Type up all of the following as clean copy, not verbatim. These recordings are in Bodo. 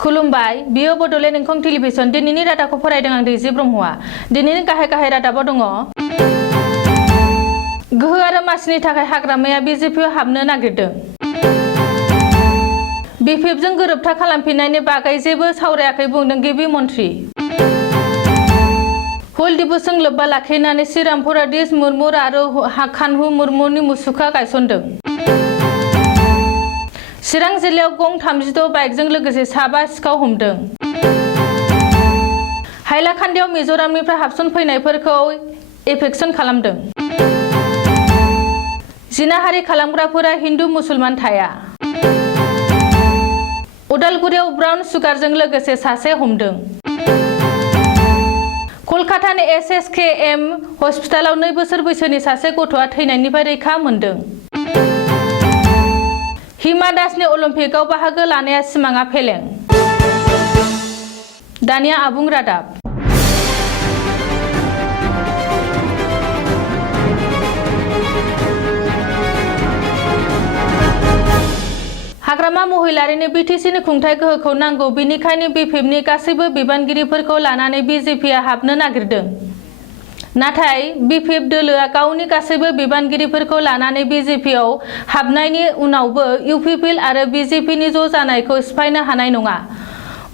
खुलुमबाय बियो बड'लेण्ड इंखं टेलिभिजन दिनैनि रादाबखौ फरायदों आं दैजि ब्रह्मआ दिनैनि गाहाय रादाबाव दङ गोहो आरो मासिनि थाखाय हाग्रामाया बिजेपिआव हाबनो नागिरदों बिपिएफजों गोरोबथा खालामफिननायनि बागै जेबो सावरायाखै बुंदों गिबि मन्थ्रि हुल दिबसजों लोब्बा लाखिनानै श्रीराम फरादिस मुर्मु आरो खानहु मुर्मुनि मुसुखा गायसनदों चिरां जिल्लायाव गं 36 बाइकजों लोगोसे साबा सिखाव हमदों हाइलाकान्दियाव मिज'रामनिफ्राय हाबसनफैनायफोरखौ एफेक्सन खालामदों जिनाहारि खालामग्राफोरा हिन्दु मुसलमान थाया उदालगुरियाव ब्राउन सुगारजों लोगोसे सासे हमदों कलकातानि एसएसकेएम हस्पिटालाव 2 बोसोर बैसोनि सासे गथ'आ थैनायनिफ्राय रैखा मोनदों हिमा दासनि अलिम्पिकआव बाहागो लानाया सिमाङा फेलें दानिया आबुं रादाब हाग्रामा महिलारिनि बिटिसिनि खुंथाय गोहोखौ नांगौ बेनिखायनो बिपिएफनि गासैबो बिबानगिरिफोरखौ लानानै बिजेपिआ हाबनो नागिरदों नाथाय बिपिएफ दोलोआ गावनि गासैबो बिबानगिरिफोरखौ लानानै बिजेपिआव हाबनायनि उनावबो इउपिपिएल आरो बिजेपिनि ज' जानायखौ सिफायनो हानाय नङा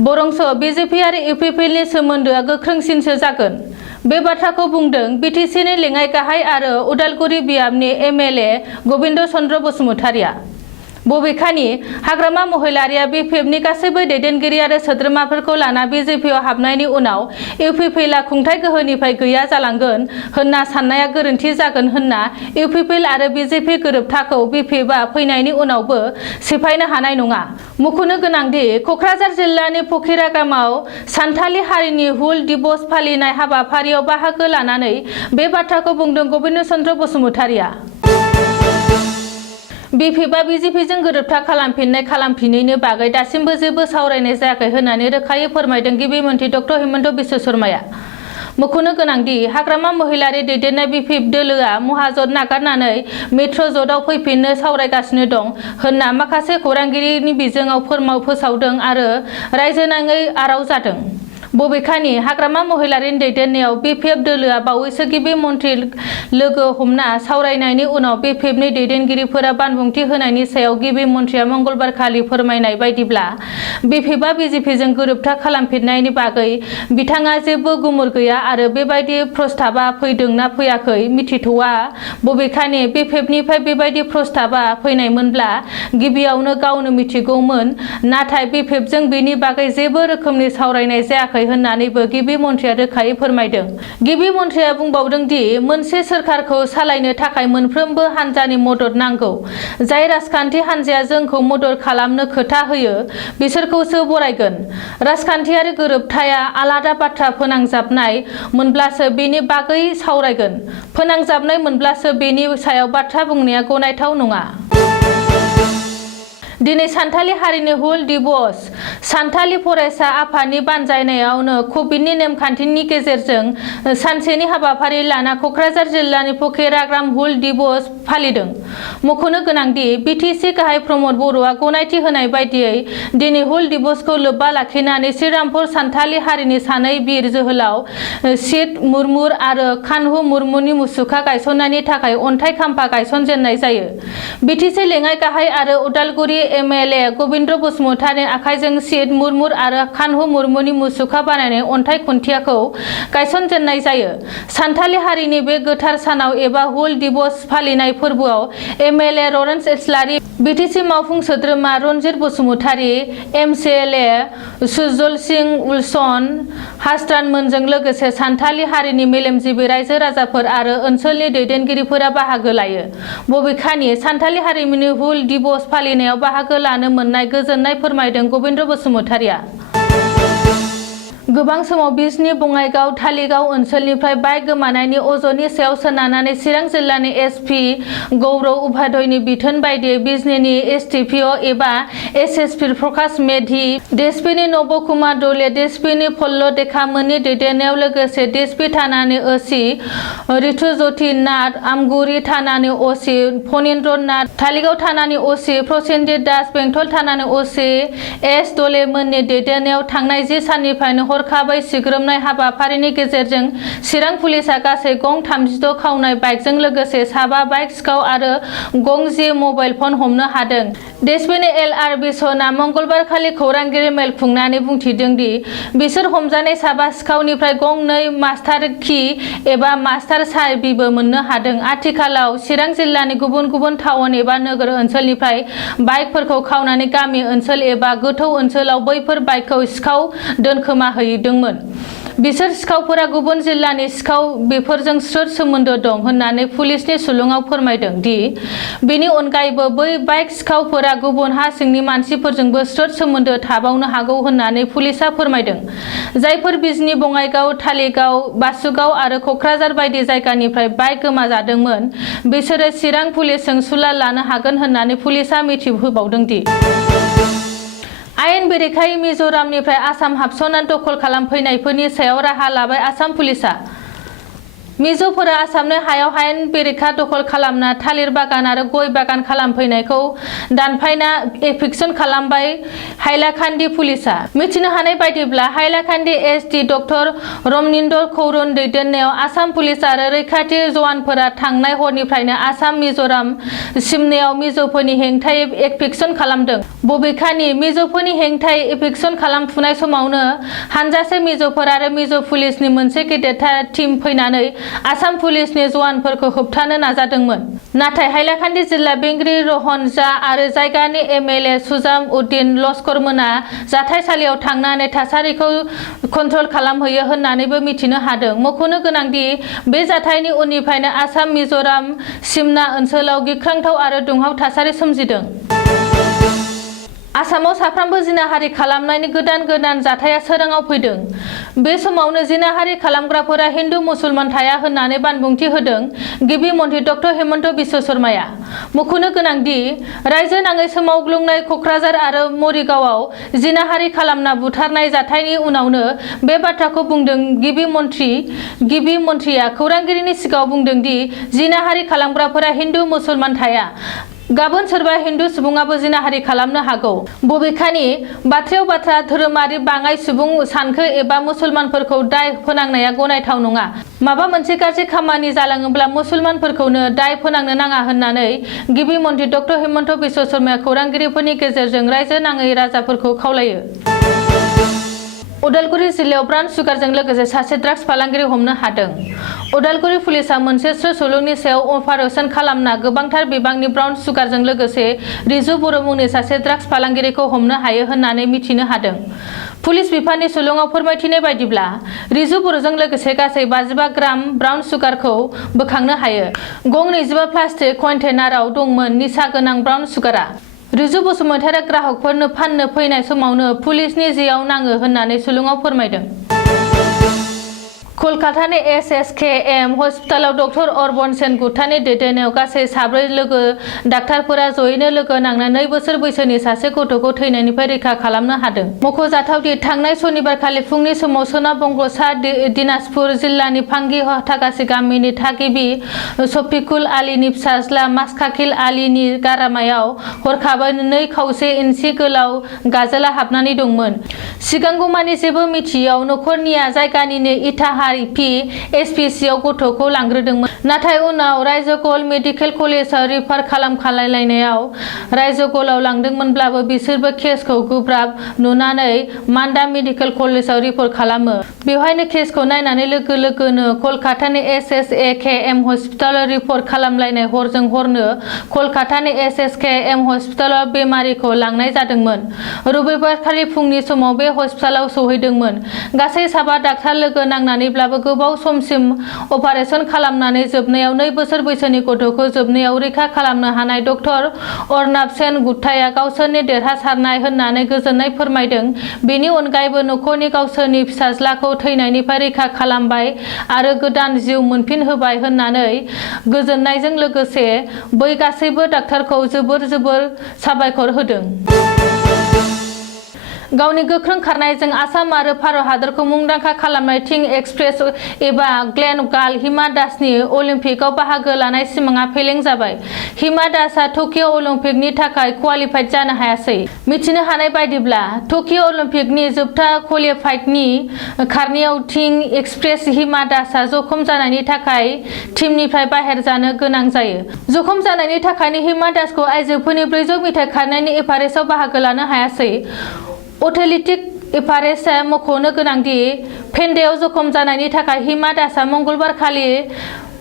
बरंस बिजेपि आरो इउपिपिएलनि सोमोन्दोआ गोख्रोंसिनसो जागोन बे बाथ्राखौ बुंदों बिटिसिनि लेङाइ गाहाय आरो उदालगुरि बियाबनि एमएलए गबिन्द चन्द्र बसुमतारिया बबेखानि हाग्रामा महिलारिया बिपिएफनि गासैबो दैदेनगिरि आरो सोद्रोमाफोरखौ लाना बिजेपिआव हाबनायनि उनाव इउपिपिएलआ खुंथाय गोहोनिफ्राय गैया जालांगोन होनना साननाया गोरोन्थि जागोन होनना इउपिपिएल आरो बिजेपि गोरोबथाखौ बिपिएफआ फैनायनि उनावबो सिफायनो हानाय नङा मख'नो गोनांदि क'क्राझार जिल्लानि फकिरागामाव सान्थालि हारिनि हुल दिबस फालिनाय हाबाफारियाव बाहागो लानानै बे बाथ्राखौ बुंदों गबिन्द चन्द्र बसुमतारिया बिपिएफआ बिजेपिजों गोरोबथा खालामफिनैनि बागै दासिमबो जेबो सावरायनाय जायाखै होननानै रोखायै फोरमायदों गिबि मन्थ्रि डक्टर हिमन्त बिश्व शर्माया मख'नो गोनांदि हाग्रामा महिलारि दैदेननाय बिपिएफ दोलोआ महाजोत नागारनानै मेट्र' ज'टआव फैफिननो सावरायगासिनो दं होनना माखासे खौरांगिरिनि बिजोङाव फोसावदों आरो रायजोनाङै आराव जादों बबेखानि हाग्रामा महिलारिनि दैदेननायाव बिपिएफ दोलोआ बावैसो गिबि मन्थ्रि लोगो हमना सावरायनायनि उनाव बिपिएफनि दैदेनगिरिफोरा बानबुंथि होनायनि सायाव गिबि मन्थ्रिया मंगलबार खालि फोरमायनाय बायदिब्ला बिपिएफआ बिजेपिजों गोरोबथा खालामफिननायनि बागै बिथाङा जेबो गुमुर गैया आरो बेबायदि प्रस्ताबा फैदोंना फैयाखै मिथिथ'वा बबेखानि बिपिएफनिफ्राय बेबायदि प्रस्ताबा फैनायमोनब्ला गिबियावनो गावनो मिथिगौमोन नाथाय बिपिएफजों बेनि बागै जेबो रोखोमनि सावरायनाय जायाखै होननानैबो गिबि मन्थ्रिया रोखायै फोरमायदों गिबि मन्थ्रिया बुंबावदों दि मोनसे सोरखारखौ सालायनो थाखाय मोनफ्रोमबो हान्जानि मदद नांगौ जाय राजखान्थि हान्जाया जोंखौ मदद खालामनो खोथा होयो बिसोरखौसो बरायगोन राजखान्थियारि गोरोबथाया आलादा बाथ्रा फोनांजाबनाय मोनब्लासो बेनि बागै सावरायगोन फोनांजाबनाय मोनब्लासो बेनि सायाव बाथ्रा बुंनाया गनायथाव नङा दिनै सान्थालि हारिनि हुल दिबस सान्थालि फरायसा आफादनि बानजायनायावनो कभिडनि नेमखान्थिनि गेजेरजों सानसेनि हाबाफारि लाना क'क्राझार जिल्लानि फकिरागाम हुल दिबस फालिदों मख'नो गोनांदि बिटिसि गाहाय प्रमद बर'आ गनायथि होनाय बायदियै दिनै हुल दिबसखौ लोब्बा लाखिनानै श्रीरामपुर सान्थालि हारिनि सानै बिर जोहोलाव सिद मुर्मु आरो खानहु मुर्मुनि मुसुखा गायसननायनि थाखाय अन्थाइ खाम्फा गायसनजेननाय जायो बिटिसि लेङाइ गाहाय आरो उदालगुरि एमएलए गबिन्द बसुमतारिनि आखाइजों सिद मुर्मु आरो खानहु मुर्मुनि मुसुखा बानायनाय अन्थाइ खुन्थियाखौ गायसनजेननाय जायो सान्थालि हारिनि बे गोथार सानाव एबा हुल दिबस फालिनाय फोरबोआव एमएलए लरेन्स इस्लारि बिटिसि मावफुं सोद्रोमा रनजित बसुमतारि एमसिएलए सुजल सिंह उलसन हास्रानमोनजों लोगोसे सान्थालि हारिनि मेलेमजिबि रायजो राजाफोर आरो ओनसोलनि दैदेनगिरिफोरा बाहागो लायो बबेखानि सान्थालि हारिमुनि हुल दिबस फालिनायाव बाहागो लानो मोननाय गोजोननाय फोरमायदों गबिन्द बसुमतारिया गोबां समाव बिजनी बङाइगाव धालिगाव ओनसोलनिफ्राय बाइक गोमानायनि अजदनि सायाव सोनारनानै चिरां जिल्लानि एसपि गौरव उपाध्यायनि बिथोन बायदियै बिजनीनि एसटिपिअ एबा एसएसपि प्रकाश मेधि, डिएसपिनि नब कुमार दले, डिएसपिनि पल्ल देखामोननि दैदेननायाव लोगोसे डिएसपि थानानि ओसि ऋतुज्योति नाथ, आमगुरि थानानि ओसि फनिन्द्र नाथ, धालिगाव थानानि ओसि प्रसेनजित दास, बेंटल थानानि ओसि एस दलेमोननि दैदेननायाव थांनाय 10 साननिफ्रायनो हरखाबै सिग्रोमनाय हाबाफारिनि गेजेरजों चिरां पुलिसा गासै गं 36 खावनाय बाइकजों लोगोसे 7 बाइक सिखाव आरो गं 10 मबाइल फन हमनो हादों। डिएसपिनि एलआर बिसना मंगलबारखालि खौरांगिरि मेल खुंनानै बुंथिदों दि बिसोर हमजानाय 7 सिखावनिफ्राय गं 2 मास्टार की एबा मास्टार चाबिबो मोननो हादों। आथिखालाव चिरां जिल्लानि गुबुन गुबुन टाउन एबा नोगोर ओनसोलनिफ्राय बाइकफोरखौ खावनानै गामि ओनसोल एबा गोथौ ओनसोलाव बैफोर बाइकखौ सिखाव दोनखोमाहैदोंमोन। बिसोर सिखावफोरा गुबुन जिल्लानि सिखाव, बेफोरजों स्रोद सोमोन्दो दं होननानै पुलिसनि सुलुङाव फोरमायदों दि बेनि अनगायैबो बै बाइक सिखावफोरा गुबुन हा सिंनि मानसिफोरजोंबो स्रोद सोमोन्दो थाबावनो हागौ होननानै पुलिसआ फोरमायदों। जायफोर बिजनी बङाइगाव, धालिगाव, बासुगाव आरो कक्राझार बायदि जायगानिफ्राय बाइक गोमाजादोंमोन, बिसोरो चिरां पुलिसजों सुलाद लानो हागोन होननानै पुलिसआ मिथिहोबावदों दि आयेन बेरेखायै मिज'रामनिफ्राय आसाम हाबसननानै दखल खालामफैनायफोरनि सायाव राहा लाबाय आसाम पुलिसआ। मिज'फोरा आसामनि हायाव आयेन बेरेखा दखल खालामना थालिर बागान आरो गय बागान खालामफैनायखौ दानफायना एभिक्सन खालामबाय हाइलाकान्दि पुलिसआ। मिथिनो हानाय बायदिब्ला हाइलाकान्दि एसडि डक्टर रमनिन्द्र कौरनि दैदेननायाव आसाम पुलिस आरो रैखाथि जवानफोरा थांनाय हरनिफ्रायनो आसाम मिज'राम सिमनायाव मिज'फोरनि हेंथायै एभिक्सन खालामदों। बबेखानि मिज'फोरनि हेंथायै एभिक्सन खालामफुनाय समावनो हानजासे मिज'फोर आरो मिज' पुलिसनि मोनसे गेदेरथार टीम फैनानै आसाम पुलिसनि जवानफोरखौ होबथानो नाजादोंमोन। नाथाय हाइलाकान्दि जिल्ला बेंगिरि रहन जा आरो जायगानि एमएलए सुजाम उद्दीन लस्करमोना जाथायसालियाव थांनानै थासारिखौ कन्ट्रल खालामहैयो होननानैबो मिथिनो हादों। मख'नो गोनांदि बे जाथायनि उननिफ्रायनो आसाम मिज'राम सिमना ओनसोलाव गिख्रांथाव आरो दुंहाव थासारि सोमजिदों। आसामाव साफ्रोमबो जिनाहारि खालामनायनि गोदान जाथाया सोराङाव फैदों। बे समावनो जिनाहारि खालामग्राफोरा हिन्दु मुसलमान थाया होननानै बानबुंथि होदों गिबि मन्थ्रि डक्टर हिमन्त बिश्व शर्माया। मख'नो गोनांदि रायजो नाङै सोमावग्लुंनाय कक्राझार आरो मरिगावआव जिनाहारि खालामना बुथारनाय जाथायनि उनावनो बे बाथ्राखौ बुंदों गिबि मन्थ्रिया खौरांगिरिनि सिगाङाव बुंदों दि जिनाहारि खालामग्राफोरा हिन्दु मुसलमान थाया। गाबोन सोरबा हिन्दु सुबुङाबो जिनाहारि खालामनो हागौ। बबेखानि बाथ्रायाव बाथ्रा धोरोमारि बाङाइ सुबुं सानखो एबा मुसलमानफोरखौ दाय फोनांनाया गनायथाव नङा। माबा मोनसे गाज्रि खामानि जालाङोब्ला मुसलमानफोरखौनो दाय फोनांनो नाङा होननानै गिबि मन्थ्रि डक्टर हिमन्त बिश्व शर्माया खौरांगिरिफोरनि गेजेरजों रायजो नाङै राजाफोरखौ खावलायो। उदालगुरि जिल्लायाव ब्राउन सुगारजों लोगोसे सासे ड्राग्स फालांगिरि हमनो हादों। उदालगुरि पुलिसआ मोनसे सुलुंनि सायाव अपारेसन खालामना गोबांथार बिबांनि ब्राउन सुगारजों लोगोसे रिजु बर' मुंनि सासे ड्राग्स फालांगिरिखौ हमनो हायो होननानै मिथिनो हादों। पुलिस बिफाननि सुलुङाव फोरमायथिनाय बायदिब्ला रिजु बर'जों लोगोसे गासै 55 ग्राम ब्राउन सुगारखौ बोखांनो हायो। गं 25 प्लास्टिक कन्टेनाराव दंमोन निसा गोनां ब्राउन सुगारा। रिजु बसुमतारिया ग्राहकफोरनो फाननो फैनाय समावनो पुलिसनि जेआव नाङो होननानै सुलुङाव फोरमायदों। कलकातानि एसएसकेएम हस्पिटालाव डक्टर अरबन सेनगुप्तानि दैदेननायाव गासै 4 लोगो डाक्टारफोरा जयैनो लोगो नांना 2 बोसोर बैसोनि सासे गथ'खौ थैनायनिफ्राय रैखा खालामनो हादों। मख'जाथावदि थांनाय सनिबारखालि फुंनि समाव सोनाब बंग सा दिनाजपुर जिल्लानि फांगि थागासी गामिनि थागिबि शफिकुल आलीनि फिसाज्ला मास्काकिल आलीनि गारामायाव हरखाबै 2 खावसे इन्सि गोलाव गाजोला हाबनानै दंमोन। सिगांगौमानि जेबो मिथियैयाव नखरनिया जायगानिनो इटाहार PSPCआव गथ'खौ लांग्रोदोंमोन। नाथाय उनाव रायजगल मेडिकेल कलेजाव रिफार खालामनायाव रायजगलाव लांदोंमोनब्लाबो बिसोरबो केसखौ गोब्राब नुनानै मान्डा मेडिकेल कलेजाव रिफार खालामो। बेवहायनो केसखौ नायनानै लोगो लोगोनो कलकातानि SSAKM हस्पिटालाव रिफार खालामलायनाय हरजों हरनो कलकातानि SSKM हस्पिटालाव बेमारिखौ लांनाय जादोंमोन। रबिबारखालि फुंनि समाव बे हस्पिटालाव सौहैदोंमोन। गासै 7 डाक्टार लोगो नांनानै हायोब्लाबो गोबाव समसिम अपारेशन खालामनानै जोबनायाव 2 बोसोर बैसोनि गथ'खौ जोबनायाव रैखा खालामनो हानाय डक्टर अर्नाब सेन गुप्ताया गावसोरनि देरहासारनाय होननानै गोजोननाय फोरमायदों। बेनि अनगायैबो नखरनि गावसोरनि फिसाज्लाखौ थैनायनिफ्राय रैखा खालामबाय आरो गोदान जिउ मोनफिनहोबाय होननानै गोजोननायजों लोगोसे बै गासैबो डाक्टारखौ जोबोर साबायखर होदों। गावनि गोख्रों खारनायजों आसाम आरो भारत हादरखौ मुंदांखा खालामनाय थिं एक्सप्रेस एबा ग्लेन गार्ल हिमा दासनि अलिम्पिकआव बाहागो लानाय सिमांआ फेलें जाबाय। हिमा दासआ टकिय' अलिम्पिकनि थाखाय क्वालिफाइड जानो हायासै। मिथिनो हानाय बायदिब्ला टकिय' अलिम्पिकनि जोबथा क्वालिफाइडनि खारनायाव थिं एक्सप्रेस हिमा दासआ जखम जानायनि थाखाय टीमनिफ्राय बाहेर जानो गोनां जायो। जखम जानायनि थाखायनो हिमा दासखौ आइजोफोरनि 400 मिटार खारनायनि एभारेस्टआव बाहागो लानो हायासै। एथलेटिक एभारेस्टआ मख'नो गोनांदि फेन्डेआव जखम जानायनि थाखाय हिमा दासआ मंगलबार खालि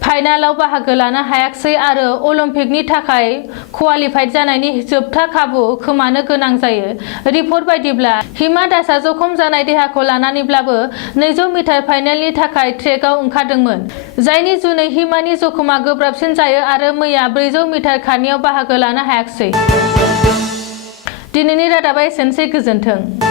फाइनालाव बाहागो लानो हायाखै आरो अलिम्पिकनि थाखाय क्वालिफाइड जानायनि जोबथा खाबु खोमानो गोनां जायो। रिपर्ट बायदिब्ला हिमा दासआ जखम जानाय देहाखौ लानानैब्लाबो 200 मिटार फाइनालनि थाखाय ट्रेकआव ओंखारदोंमोन, जायनि जुनै हिमानि जखमा गोब्राबसिन जायो आरो मैया 400 मिटार खारनायाव बाहागो लानो हायाखै। दिनैनि रादाबा एसेनोसै, गोजोन्थों।